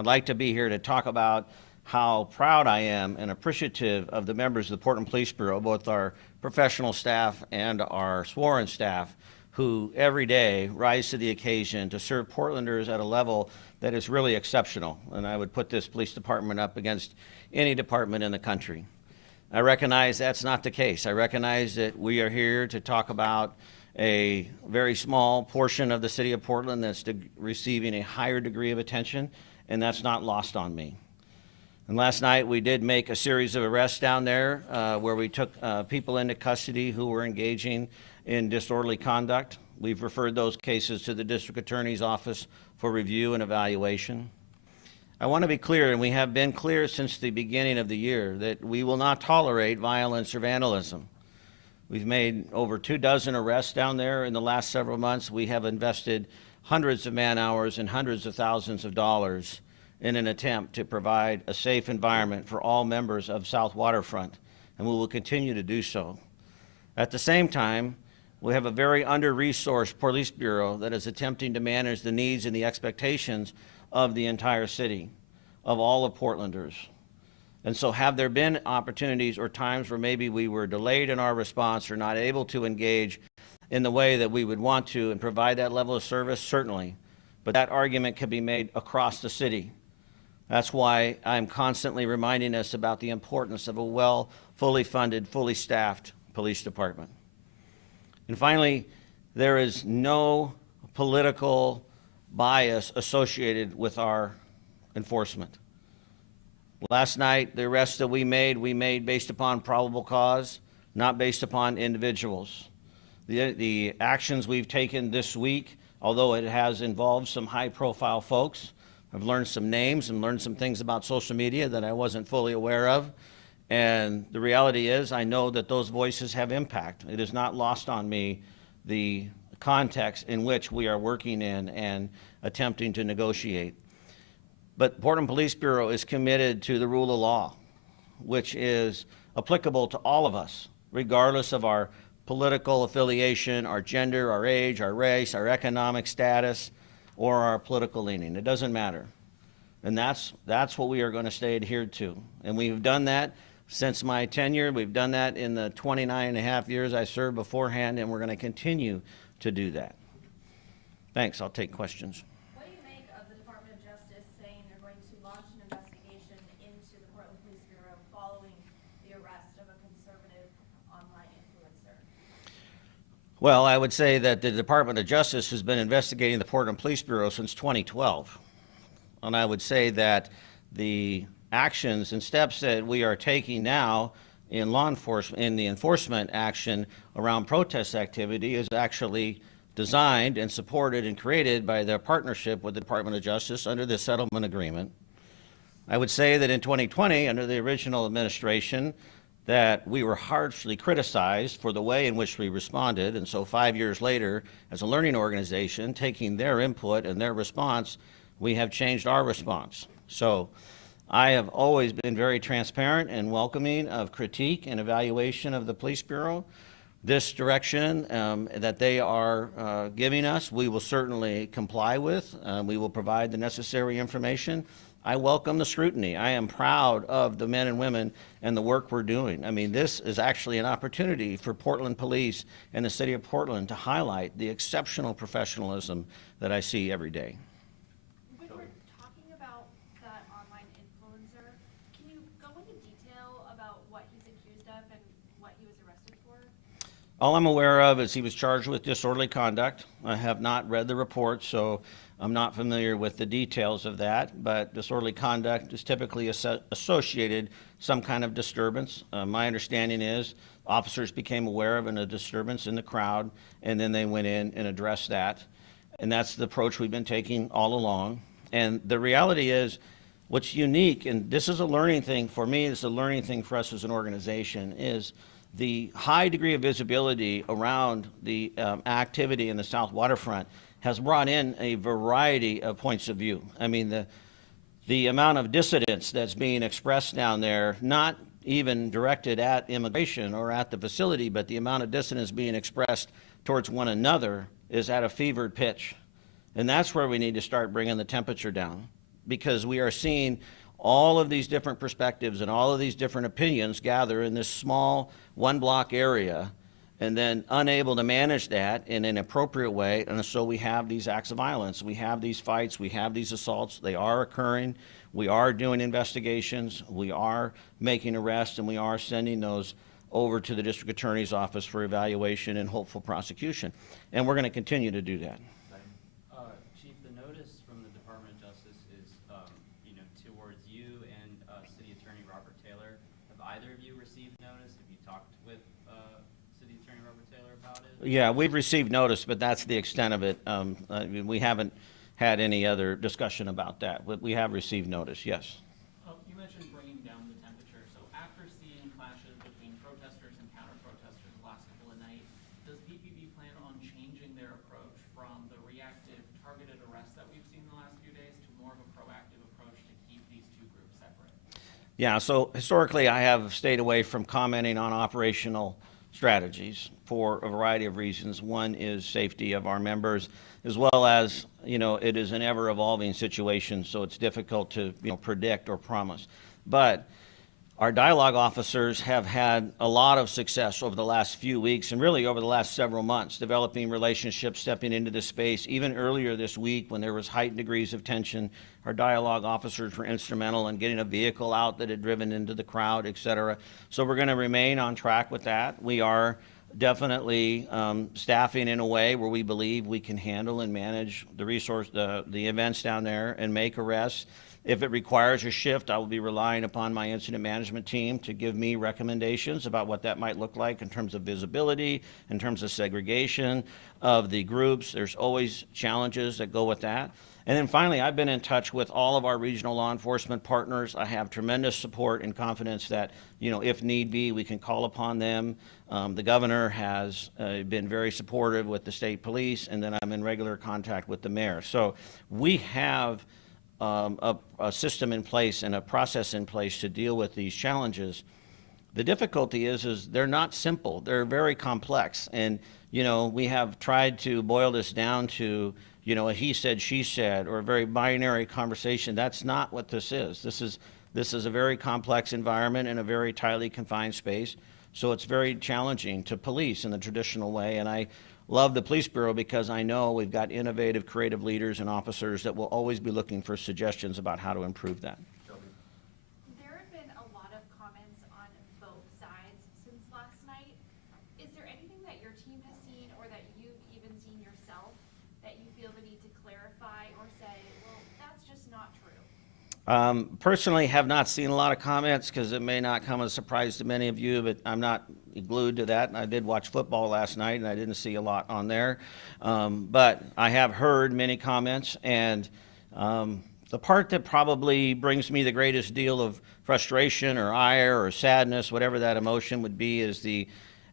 I'd like to be here to talk about how proud I am and appreciative of the members of the Portland Police Bureau, both our professional staff and our sworn staff, who every day rise to the occasion to serve Portlanders at a level that is really exceptional. And I would put this police department up against any department in the country. I recognize that's not the case. I recognize that we are here to talk about a very small portion of the city of Portland that's receiving a higher degree of attention, and that's not lost on me. And last night we did make a series of arrests down there where we took people into custody who were engaging in disorderly conduct. We've referred those cases to the district attorney's office for review and evaluation. I want to be clear, and we have been clear since the beginning of the year, that we will not tolerate violence or vandalism. We've made over 24 arrests down there in the last several months. We have invested hundreds of man-hours and hundreds of thousands of dollars in an attempt to provide a safe environment for all members of South Waterfront, and we will continue to do so. At the same time, we have a very under-resourced police bureau that is attempting to manage the needs and the expectations of the entire city, of all of Portlanders. And so have there been opportunities or times where maybe we were delayed in our response or not able to engage in the way that we would want to and provide that level of service? Certainly. But that argument can be made across the city. That's why I'm constantly reminding us about the importance of a fully funded, fully staffed police department. And finally, there is no political bias associated with our enforcement. Last night, the arrests that we made based upon probable cause, not based upon individuals. The actions we've taken this week, although it has involved some high-profile folks, I've learned some names and learned some things about social media that I wasn't fully aware of. And the reality is, I know that those voices have impact. It is not lost on me the context in which we are working in and attempting to negotiate. But Portland Police Bureau is committed to the rule of law, which is applicable to all of us, regardless of our political affiliation, our gender, our age, our race, our economic status, or our political leaning. It doesn't matter. And that's what we are going to stay adhered to. And we've done that since my tenure. We've done that in the 29 and a half years I served beforehand, and we're going to continue to do that. Thanks. I'll take questions. What do you make of the Department of Justice saying they're going to launch an investigation into the Portland Police Bureau following the arrest of a conservative online influencer? Well, I would say that the Department of Justice has been investigating the Portland Police Bureau since 2012. And I would say that the actions and steps that we are taking now in law enforcement, in the enforcement action around protest activity, is actually designed and supported and created by their partnership with the Department of Justice under the settlement agreement. I would say that in 2020, under the original administration, that we were harshly criticized for the way in which we responded, and so 5 years later, as a learning organization, taking their input and their response, we have changed our response. So I have always been very transparent and welcoming of critique and evaluation of the Police Bureau. This direction that they are giving us, we will certainly comply with. We will provide the necessary information. I welcome the scrutiny. I am proud of the men and women and the work we're doing. I mean, this is actually an opportunity for Portland Police and the city of Portland to highlight the exceptional professionalism that I see every day. When we're talking about that online influencer, can you go into detail about what he's accused of and what he was arrested for? All I'm aware of is he was charged with disorderly conduct. I have not read the report, so I'm not familiar with the details of that, but disorderly conduct is typically associated some kind of disturbance. My understanding is officers became aware of a disturbance in the crowd, and then they went in and addressed that. And that's the approach we've been taking all along. And the reality is, what's unique, and this is a learning thing for me, it's a learning thing for us as an organization, is the high degree of visibility around the activity in the South Waterfront has brought in a variety of points of view. I mean, the amount of dissidence that's being expressed down there, not even directed at immigration or at the facility, but the amount of dissidence being expressed towards one another is at a fevered pitch. And that's where we need to start bringing the temperature down. because we are seeing all of these different perspectives and all of these different opinions gather in this small one block area, and then unable to manage that in an appropriate way. And so we have these acts of violence, we have these fights, we have these assaults. They are occurring. We are doing investigations, we are making arrests, and we are sending those over to the district attorney's office for evaluation and hopeful prosecution. And we're going to continue to do that. Chief, the notice from the Department of Justice is, towards you and City Attorney Robert Taylor. Have either of you received notice? Have you talked with City Attorney Robert Taylor about it? Yeah, we've received notice, but that's the extent of it. We haven't had any other discussion about that, but we have received notice, yes. You mentioned bringing down the temperature. So after seeing clashes between protesters and counter-protesters last couple of nights, does PPB plan on changing their approach from the reactive targeted arrests that we've seen in the last few days to more of a proactive approach to keep these two groups separate? Yeah, so historically, I have stayed away from commenting on operational strategies for a variety of reasons. One is safety of our members, as well as, it is an ever-evolving situation, so it's difficult to, predict or promise. But our dialogue officers have had a lot of success over the last few weeks and really over the last several months, developing relationships, stepping into this space. Even earlier this week, when there was heightened degrees of tension, our dialogue officers were instrumental in getting a vehicle out that had driven into the crowd, et cetera. So we're going to remain on track with that. We are definitely staffing in a way where we believe we can handle and manage the events down there and make arrests. If it requires a shift, I will be relying upon my incident management team to give me recommendations about what that might look like in terms of visibility, in terms of segregation of the groups. There's always challenges that go with that. And then finally, I've been in touch with all of our regional law enforcement partners. I have tremendous support and confidence that, if need be, we can call upon them. The governor has been very supportive with the state police, and then I'm in regular contact with the mayor. So we have a system in place and a process in place to deal with these challenges. The difficulty is they're not simple. They're very complex. And, we have tried to boil this down to, a he said, she said, or a very binary conversation. That's not what this is. This is a very complex environment in a very tightly confined space. So it's very challenging to police in the traditional way. And I love the Police Bureau because I know we've got innovative, creative leaders and officers that will always be looking for suggestions about how to improve that. There have been a lot of comments on both sides since last night. Is there anything that your team has seen or that you've even seen yourself that you feel the need to clarify or say, well, that's just not true? Personally, have not seen a lot of comments because it may not come as a surprise to many of you, but I'm not glued to that. And I did watch football last night, and I didn't see a lot on there. But I have heard many comments, and the part that probably brings me the greatest deal of frustration or ire or sadness, whatever that emotion would be, is the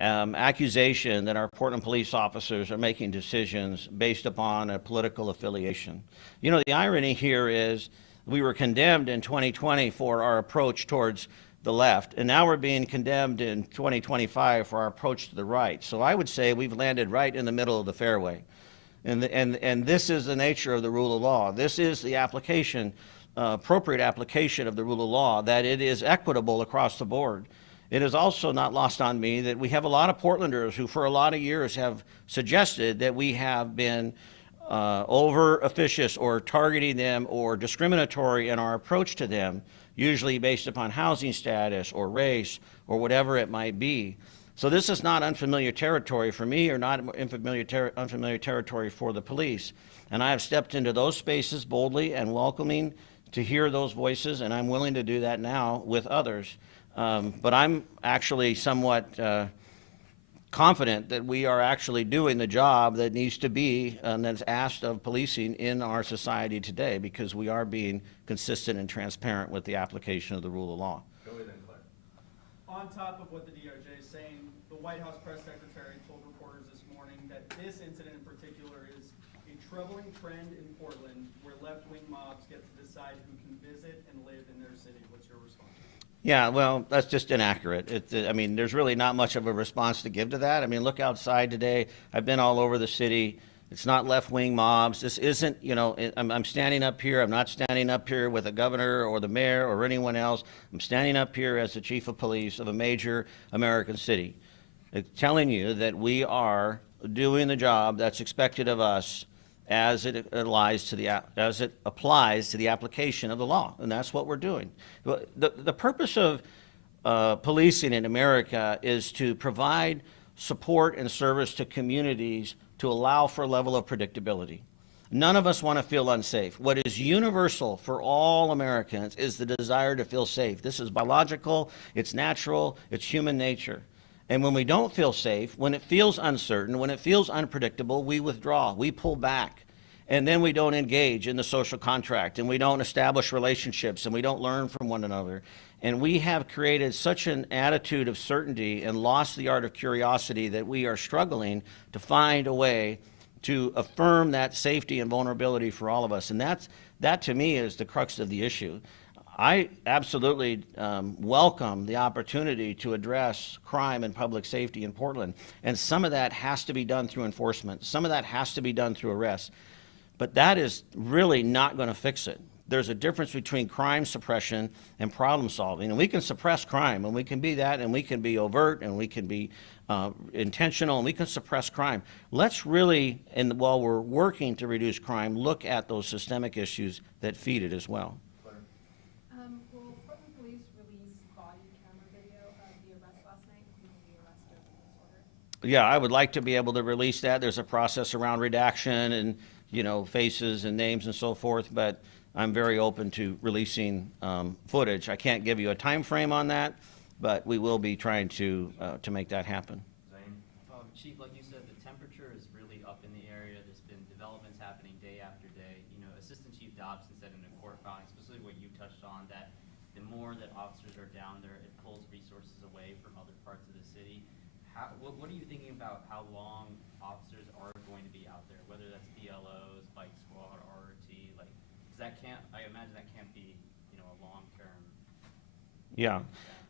accusation that our Portland police officers are making decisions based upon a political affiliation. The irony here is we were condemned in 2020 for our approach towards the left, and now we're being condemned in 2025 for our approach to the right. So I would say we've landed right in the middle of the fairway. And this is the nature of the rule of law. This is the application, appropriate application of the rule of law, that it is equitable across the board. It is also not lost on me that we have a lot of Portlanders who for a lot of years have suggested that we have been over officious or targeting them or discriminatory in our approach to them, usually based upon housing status or race or whatever it might be. So this is not unfamiliar territory for me or not unfamiliar territory for the police. And I have stepped into those spaces boldly and welcoming to hear those voices, and I'm willing to do that now with others. But I'm actually somewhat confident that we are actually doing the job that needs to be and that's asked of policing in our society today, because we are being consistent and transparent with the application of the rule of law. Go ahead then, Claire. On top of what the DOJ is saying, the White House press secretary told reporters this morning that this incident in particular is a troubling trend in Portland where left-wing mobs get to decide who can visit and live in their city. What's your response? Yeah, well, that's just inaccurate. There's really not much of a response to give to that. Look outside today. I've been all over the city. It's not left-wing mobs. This isn't, I'm standing up here. I'm not standing up here with the governor or the mayor or anyone else. I'm standing up here as the chief of police of a major American city, telling you that we are doing the job that's expected of us as it applies to the application of the law, and that's what we're doing. The purpose of policing in America is to provide support and service to communities to allow for a level of predictability. None of us want to feel unsafe. What is universal for all Americans is the desire to feel safe. This is biological, it's natural, it's human nature. And when we don't feel safe, when it feels uncertain, when it feels unpredictable, we withdraw, we pull back. And then we don't engage in the social contract, and we don't establish relationships, and we don't learn from one another. And we have created such an attitude of certainty and lost the art of curiosity that we are struggling to find a way to affirm that safety and vulnerability for all of us. And that to me is the crux of the issue. I absolutely welcome the opportunity to address crime and public safety in Portland. And some of that has to be done through enforcement. Some of that has to be done through arrests. But that is really not going to fix it. There's a difference between crime suppression and problem solving. And we can suppress crime, and we can be that, and we can be overt, and we can be intentional, and we can suppress crime. Let's really, and while we're working to reduce crime, look at those systemic issues that feed it as well. Will Portland Police release body camera video of the arrest last night, including the arrest of Nick Sortor? Yeah, I would like to be able to release that. There's a process around redaction and, faces and names and so forth, but I'm very open to releasing footage. I can't give you a time frame on that, but we will be trying to make that happen. Chief, like you said, the temperature is really up in the area. There's been developments happening day after day. Assistant Chief Dobson said in a court filing, specifically what you touched on, that the more that officers are down there, it pulls resources away from other parts of the city. What are you thinking about how long officers are going to be out there, whether that's BLOs, bike squad, RRT, I imagine that can't be, a long-term. Yeah.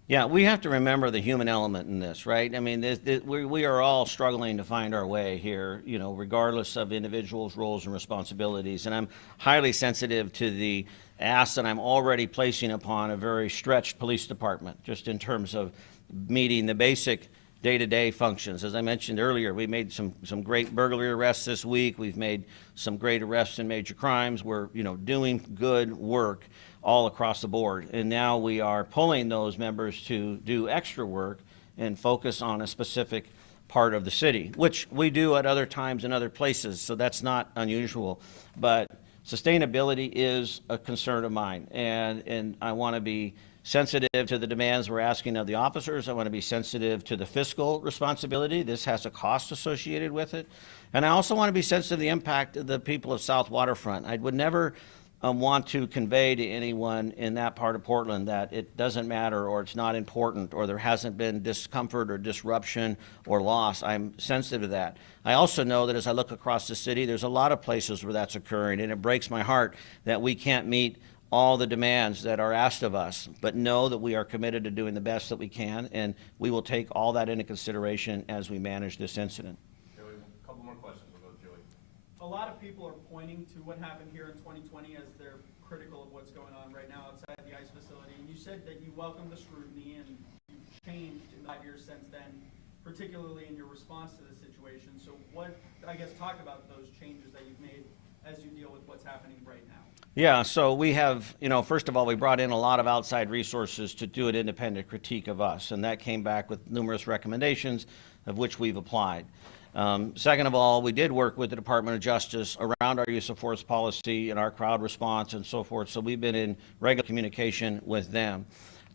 Yeah, we have to remember the human element in this, right? I mean, we are all struggling to find our way here, regardless of individuals' roles and responsibilities. And I'm highly sensitive to the ask that I'm already placing upon a very stretched police department, just in terms of meeting the basic day-to-day functions. As I mentioned earlier, we made some great burglary arrests this week. We've made some great arrests in major crimes. We're, doing good work all across the board. And now we are pulling those members to do extra work and focus on a specific part of the city, which we do at other times in other places, so that's not unusual. But sustainability is a concern of mine, and I want to be sensitive to the demands we're asking of the officers. I want to be sensitive to the fiscal responsibility. This has a cost associated with it. And I also want to be sensitive to the impact of the people of South Waterfront. I would never want to convey to anyone in that part of Portland that it doesn't matter or it's not important or there hasn't been discomfort or disruption or loss. I'm sensitive to that. I also know that as I look across the city, there's a lot of places where that's occurring, and it breaks my heart that we can't meet all the demands that are asked of us, but know that we are committed to doing the best that we can, and we will take all that into consideration as we manage this incident. Okay, we have a couple more questions. We'll go to Joey. A lot of people are pointing to what happened here in 2020 as they're critical of what's going on right now outside the ICE facility. And you said that you welcome the scrutiny and you've changed in the 5 years since then, particularly in your response to the situation. So talk about those changes that you've made as you deal with what's happening right now. Yeah, so we have, first of all, we brought in a lot of outside resources to do an independent critique of us, and that came back with numerous recommendations, of which we've applied. Second of all, we did work with the Department of Justice around our use of force policy and our crowd response and so forth, so we've been in regular communication with them.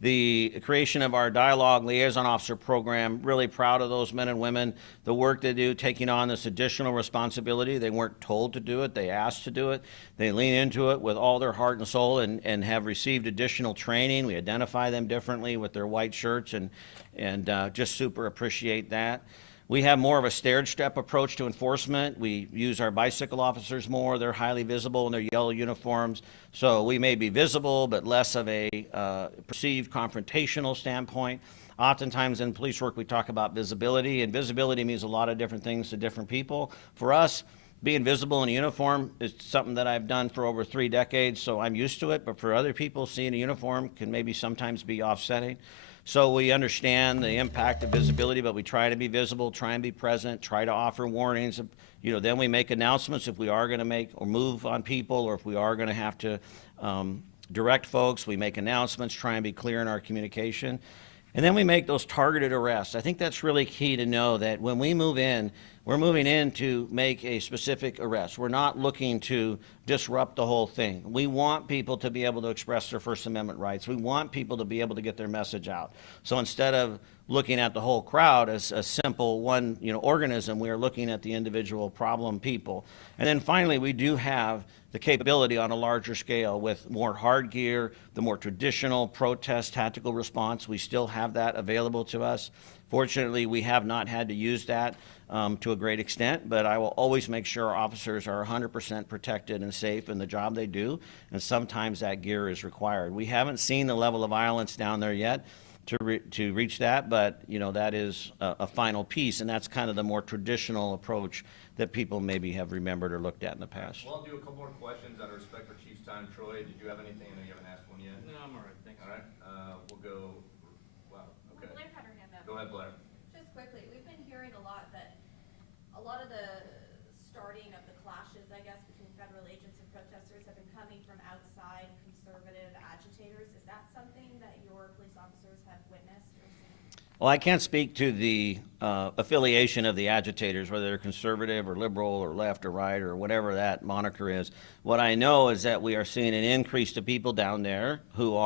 The creation of our Dialogue Liaison Officer program, really proud of those men and women, the work they do, taking on this additional responsibility. They weren't told to do it, they asked to do it. They lean into it with all their heart and soul and have received additional training. We identify them differently with their white shirts and just super appreciate that. We have more of a stair-step approach to enforcement. We use our bicycle officers more. They're highly visible in their yellow uniforms. So we may be visible, but less of a perceived confrontational standpoint. Oftentimes in police work, we talk about visibility, and visibility means a lot of different things to different people. For us, being visible in a uniform is something that I've done for over 3 decades, so I'm used to it. But for other people, seeing a uniform can maybe sometimes be offsetting. So we understand the impact of visibility, but we try to be visible, try and be present, try to offer warnings. Then we make announcements if we are going to make or move on people, or if we are going to have to direct folks. We make announcements, try and be clear in our communication. And then we make those targeted arrests. I think that's really key to know that when we move in, we're moving in to make a specific arrest. We're not looking to disrupt the whole thing. We want people to be able to express their First Amendment rights. We want people to be able to get their message out. So instead of looking at the whole crowd as a simple one, organism, we are looking at the individual problem people. And then finally, we do have the capability on a larger scale with more hard gear, the more traditional protest tactical response. We still have that available to us. Fortunately, we have not had to use that to a great extent, but I will always make sure our officers are 100% protected and safe in the job they do, and sometimes that gear is required. We haven't seen the level of violence down there yet to reach that, but that is a final piece, and that's kind of the more traditional approach that people maybe have remembered or looked at in the past. Well, I'll do a couple more questions out of respect for Chief's time. Troy, did you have anything? I know you haven't asked one yet. No, I'm all right, thanks. All right, we'll go, wow, okay. Blair had her hand up. Go ahead, Blair. Just quickly, we've been hearing a lot that a lot of the starting of the clashes, I guess, between federal agents and protesters have been coming from outside conservative agitators. Is that something that your police officers have witnessed or seen? Well, I can't speak to the affiliation of the agitators, whether they're conservative or liberal or left or right or whatever that moniker is. What I know is that we are seeing an increase of people down there who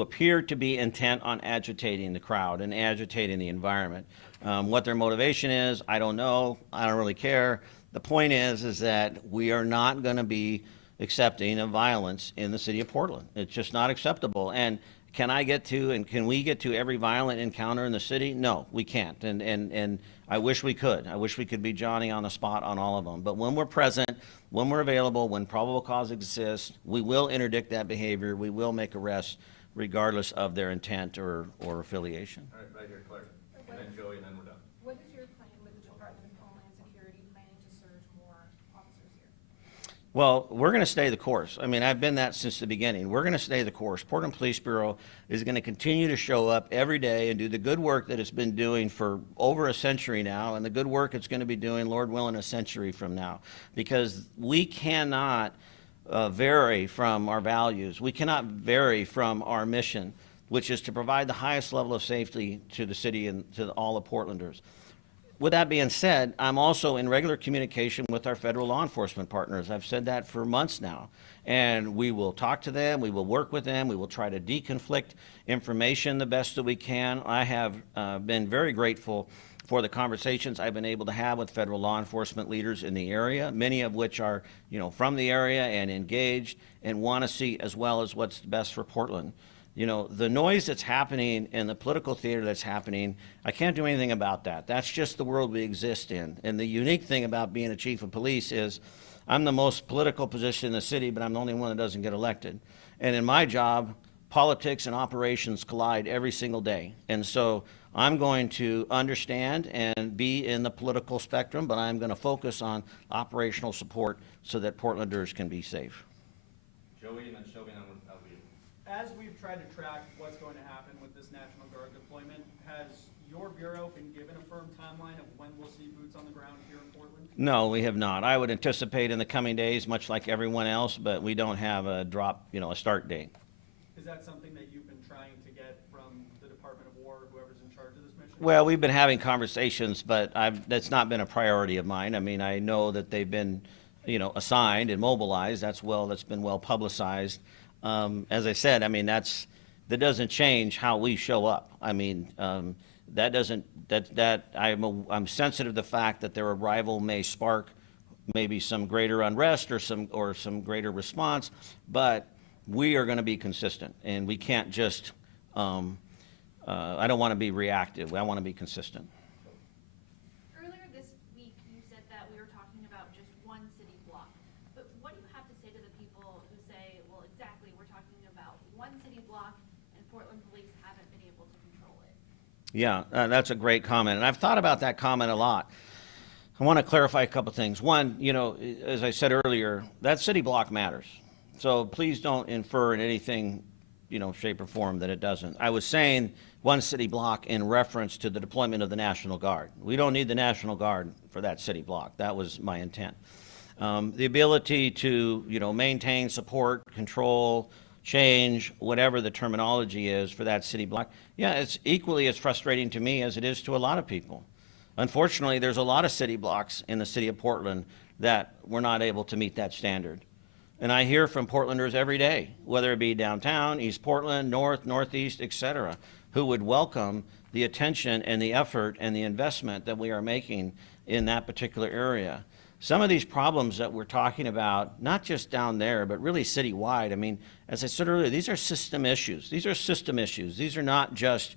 appear to be intent on agitating the crowd and agitating the environment. What their motivation is, I don't know. I don't really care. The point is that we are not going to be accepting of violence in the city of Portland. It's just not acceptable. And can we get to every violent encounter in the city? No, we can't. And I wish we could. I wish we could be Johnny on the spot on all of them. But when we're present, when we're available, when probable cause exists, we will interdict that behavior. We will make arrests regardless of their intent or affiliation. All right, right here, Claire. And then Joey, and then we're done. What is your plan with the Department of Homeland Security planning to surge more officers here? Well, we're going to stay the course. I mean, I've been that since the beginning. We're going to stay the course. Portland Police Bureau is going to continue to show up every day and do the good work that it's been doing for over a century now, and the good work it's going to be doing, Lord willing, a century from now. Because we cannot vary from our values. We cannot vary from our mission, which is to provide the highest level of safety to the city and to all of Portlanders. With that being said, I'm also in regular communication with our federal law enforcement partners. I've said that for months now. And we will talk to them, we will work with them, we will try to deconflict information the best that we can. I have been very grateful for the conversations I've been able to have with federal law enforcement leaders in the area, many of which are, from the area and engaged and want to see as well as what's best for Portland. The noise that's happening in the political theater that's happening, I can't do anything about that. That's just the world we exist in. And the unique thing about being a chief of police is I'm the most political position in the city, but I'm the only one that doesn't get elected. And in my job, politics and operations collide every single day. And so I'm going to understand and be in the political spectrum, but I'm going to focus on operational support so that Portlanders can be safe. Joey, and then Shelby, and then I'll leave. As we've tried to track what's going to happen with this National Guard deployment, has your bureau been given a firm timeline of when we'll see boots on the ground here in Portland? No, we have not. I would anticipate in the coming days, much like everyone else, but we don't have a start date. Is that something that you've been trying to get from the Department of War or whoever's in charge of this mission? Well, we've been having conversations, but that's not been a priority of mine. I mean, I know that they've been, assigned and mobilized. That's been well publicized. As I said, I mean, that doesn't change how we show up. I mean, I'm sensitive to the fact that their arrival may spark maybe some greater unrest or some greater response, but we are going to be consistent, and we can't just. I don't want to be reactive. I want to be consistent. Earlier this week, you said that we were talking about just one city block. But what do you have to say to the people who say, well, exactly, we're talking about one city block and Portland police haven't been able to control it? Yeah, that's a great comment, and I've thought about that comment a lot. I want to clarify a couple things. One, as I said earlier, that city block matters. So please don't infer in anything, shape or form that it doesn't. I was saying one city block in reference to the deployment of the National Guard. We don't need the National Guard for that city block. That was my intent. The ability to, maintain, support, control, change, whatever the terminology is for that city block. Yeah, it's equally as frustrating to me as it is to a lot of people. Unfortunately, there's a lot of city blocks in the city of Portland that we're not able to meet that standard. And I hear from Portlanders every day, whether it be downtown, East Portland, North, Northeast, et cetera, who would welcome the attention and the effort and the investment that we are making in that particular area. Some of these problems that we're talking about, not just down there, but really citywide, I mean, as I said earlier, these are system issues. These are system issues. These are not just,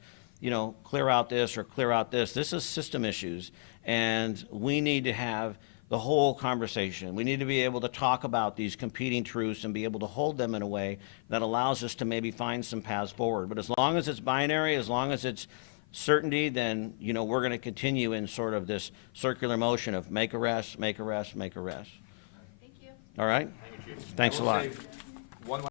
clear out this or clear out this. This is system issues, and we need to have the whole conversation. We need to be able to talk about these competing truths and be able to hold them in a way that allows us to maybe find some paths forward. But as long as it's binary, as long as it's certainty, then, we're going to continue in sort of this circular motion of make arrests, make arrests, make arrests. Thank you. All right? Thank you, Chief. Thanks I a will lot. say one